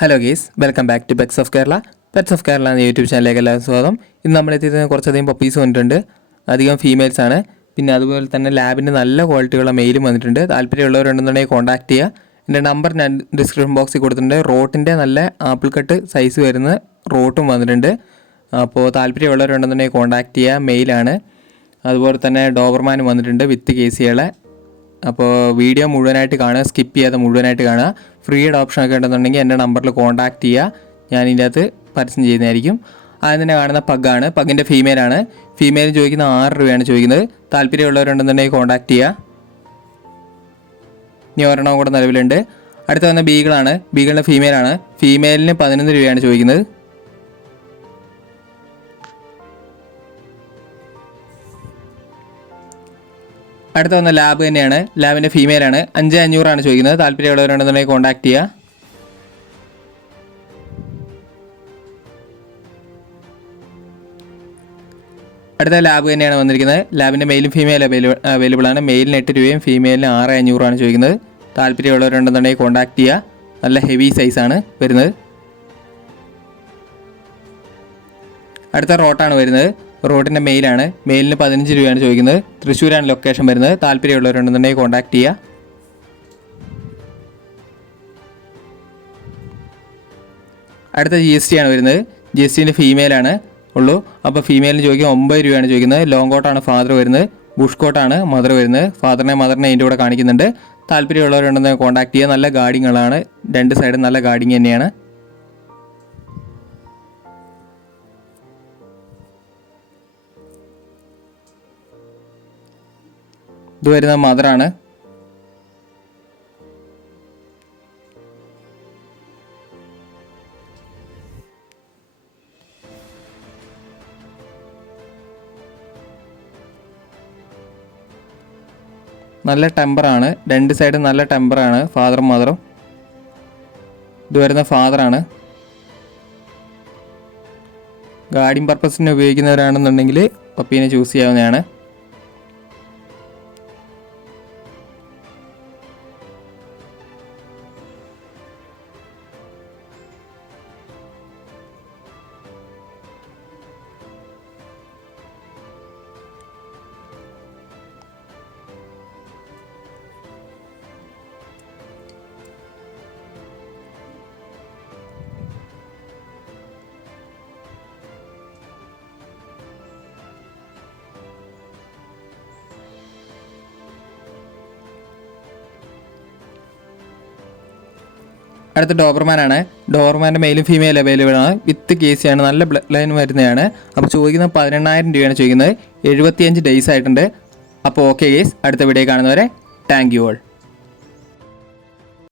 Hello guys, welcome back to pets of Kerala. Pets of Kerala എന്ന YouTube ചാനലിലേക്ക് എല്ലാവരും സ്വാഗതം. ഇന്ന് നമ്മളെത്തിയത് കുറച്ചധികം പപ്പീസ് വന്നിട്ടുണ്ട്. അധികം ഫീമെയിൽസ് ആണ്. പിന്നെ അതുപോലെ തന്നെ ലാബിൻ്റെ നല്ല ക്വാളിറ്റിയുള്ള മെയിലും വന്നിട്ടുണ്ട്. താല്പര്യമുള്ളവരുണ്ടെന്നുണ്ടെങ്കിൽ കോൺടാക്ട് ചെയ്യുക. എൻ്റെ നമ്പർ ഞാൻ ഡിസ്ക്രിപ്ഷൻ ബോക്സിൽ കൊടുത്തിട്ടുണ്ട്. റോട്ടിൻ്റെ നല്ല ആപ്പിൾ കട്ട് സൈസ് വരുന്ന റോട്ടും വന്നിട്ടുണ്ട്. അപ്പോൾ താല്പര്യമുള്ളവരുണ്ടെന്നുണ്ടെങ്കിൽ കോൺടാക്ട് ചെയ്യുക. മെയിലാണ്. അതുപോലെ തന്നെ ഡോബർമാനും വന്നിട്ടുണ്ട് വിത്ത് കേസികളെ. അപ്പോൾ വീഡിയോ മുഴുവനായിട്ട് കാണുക, സ്കിപ്പ് ചെയ്യാതെ മുഴുവനായിട്ട് കാണുക. ഫ്രീയുടെ ഓപ്ഷനൊക്കെ ഉണ്ടെന്നുണ്ടെങ്കിൽ എൻ്റെ നമ്പറിൽ കോൺടാക്ട് ചെയ്യുക. ഞാൻ ഇതിൻ്റെ അകത്ത് പരസ്യം ചെയ്യുന്നതായിരിക്കും. ആദ്യം തന്നെ കാണുന്ന പഗ്ഗാണ്. പഗ്ഗിൻ്റെ ഫീമെയിലാണ്. ഫീമെയിൽ ചോദിക്കുന്ന 6 രൂപയാണ് ചോദിക്കുന്നത്. താല്പര്യമുള്ളവരുണ്ടെന്നുണ്ടെങ്കിൽ കോൺടാക്ട് ചെയ്യുക. ഇനി ഒരെണ്ണം കൂടെ നിലവിലുണ്ട്. അടുത്ത വന്ന ബീഗിളാണ്. ബീഗിളിൻ്റെ ഫീമെയിലാണ്. ഫീമെയിലിന് 11 രൂപയാണ് ചോദിക്കുന്നത്. അടുത്ത വന്ന ലാബ് തന്നെയാണ്. ലാബിൻ്റെ ഫീമെയിലാണ്. 5500 ചോദിക്കുന്നത്. താല്പര്യമുള്ളവരുണ്ടെന്നുണ്ടെങ്കിൽ കോൺടാക്ട് ചെയ്യുക. അടുത്ത ലാബ് തന്നെയാണ് വന്നിരിക്കുന്നത്. ലാബിൻ്റെ മെയിലും ഫീമെയിൽ അവൈലബിൾ ആണ്. മെയിലിന് 8 രൂപയും ഫീമെയിലിന് 6500 ചോദിക്കുന്നത്. താല്പര്യമുള്ളവരുണ്ടെന്നുണ്ടെങ്കിൽ കോൺടാക്ട് ചെയ്യുക. നല്ല ഹെവി സൈസാണ് വരുന്നത്. അടുത്ത റോട്ടാണ് വരുന്നത്. റോഡിൻ്റെ മെയിലാണ്. മെയിലിന് 15 രൂപയാണ് ചോദിക്കുന്നത്. തൃശ്ശൂരാണ് ലൊക്കേഷൻ വരുന്നത്. താല്പര്യമുള്ളവരുണ്ടെന്നുണ്ടെങ്കിൽ കോൺടാക്ട് ചെയ്യുക. അടുത്ത GST ആണ് വരുന്നത്. GSTൻ്റെ ഫീമെയിലാണ് ഉള്ളൂ. അപ്പോൾ ഫീമെയിലിന് ചോദിക്കുക 9 രൂപയാണ് ചോദിക്കുന്നത്. ലോങ് കോട്ടാണ് ഫാദർ വരുന്നത്. ബുഷ് കോട്ടാണ് മദർ വരുന്നത്. മദറിനെ അതിൻ്റെ കൂടെ കാണിക്കുന്നുണ്ട്. താല്പര്യമുള്ളവരുണ്ടെന്ന് കോൺടാക്ട് ചെയ്യുക. നല്ല ഗാർഡിങ്ങുകളാണ്. 2 സൈഡും നല്ല ഗാർഡിങ് തന്നെയാണ്. ഇത് വരുന്ന മദറാണ്. നല്ല ടെമ്പറാണ്. 2 സൈഡും നല്ല ടെമ്പറാണ്. ഫാദറും മദറും. ഇത് വരുന്ന ഫാദറാണ്. ഗാർഡിങ് പർപ്പസിന് ഉപയോഗിക്കുന്നവരാണെന്നുണ്ടെങ്കിൽ പപ്പീനെ ചൂസ് ചെയ്യാവുന്നതാണ്. അടുത്ത ഡോബർമാനാണ്. ഡോബർമാൻ്റെ മെയിലും ഫീമെയിൽ അവൈലബിൾ ആണ്. വിത്ത് കേസിയാണ്. നല്ല ബ്ലഡ് ലൈൻ വരുന്നതാണ്. അപ്പോൾ ചോദിക്കുന്നത് 18000 രൂപയാണ് ചോദിക്കുന്നത്. 75 ഡേയ്സ് ആയിട്ടുണ്ട്. അപ്പോൾ ഓക്കെ ഗേസ്, അടുത്ത വീഡിയോ കാണുന്നവരെ താങ്ക് യു ഓൾ.